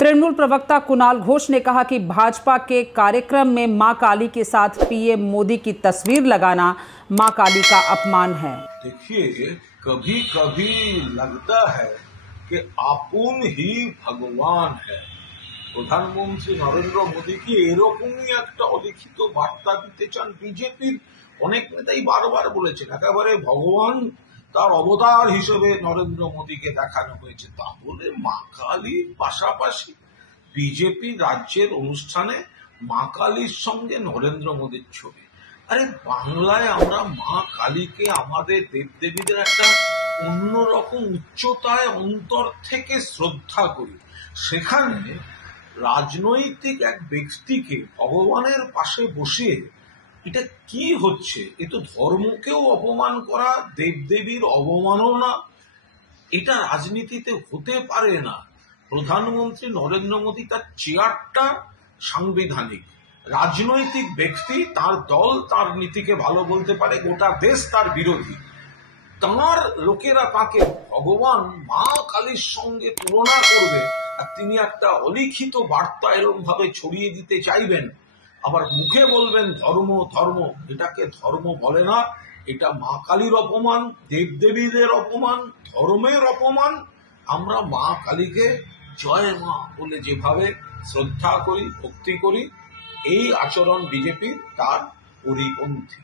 तृणमूल प्रवक्ता कुणाल घोष ने कहा कि भाजपा के कार्यक्रम में मां काली के साथ पीएम मोदी की तस्वीर लगाना मां काली का अपमान है। देखिए, कभी कभी लगता है कि आपुन ही भगवान है। प्रधानमंत्री नरेंद्र मोदी की এরকমই একটা অলিখিত বার্তা দিতে চান। বিজেপির অনেক নেতাই বারবার বলেছেন একেবারে ভগবান তার অবতার হিসেবে নরেন্দ্র মোদীকে দেখানো হয়েছে। তাহলে মা কালীর পাশাপাশি বিজেপি রাজ্যের অনুষ্ঠানে মা কালীর সঙ্গে নরেন্দ্র মোদীর ছবি। আরে বাংলায় আমরা মা কালীকে আমাদের দেবদেবীদের একটা অন্যরকম উচ্চতায় অন্তর থেকে শ্রদ্ধা করি। সেখানে রাজনৈতিক এক ব্যক্তিকে ভগবানের পাশে বসিয়ে এটা কি হচ্ছে? এ তো ধর্মকেও অপমান করা, দেবদেবীর অবমাননা। এটা রাজনীতিতে হতে পারে না। প্রধানমন্ত্রী নরেন্দ্র মোদী তার চেয়ারটা সাংবিধানিক, রাজনৈতিক ব্যক্তি, তার দল তার নীতিকে ভালো বলতে পারে, গোটা দেশ তার বিরোধী। তাঁর লোকেরা তাকে ভগবান মা কালীর সঙ্গে তুলনা করবে আর তিনি একটা অলিখিত বার্তা এরকম ভাবে ছড়িয়ে দিতে চাইবেন, আবার মুখে বলবেন ধর্ম ধর্ম। এটাকে ধর্ম বলে না, এটা মা কালীর অপমান, দেবদেবীদের অপমান, ধর্মের অপমান। আমরা মা কালীকে জয় মা বলে যেভাবে শ্রদ্ধা করি, ভক্তি করি, এই আচরণ বিজেপির তার পরিপন্থী।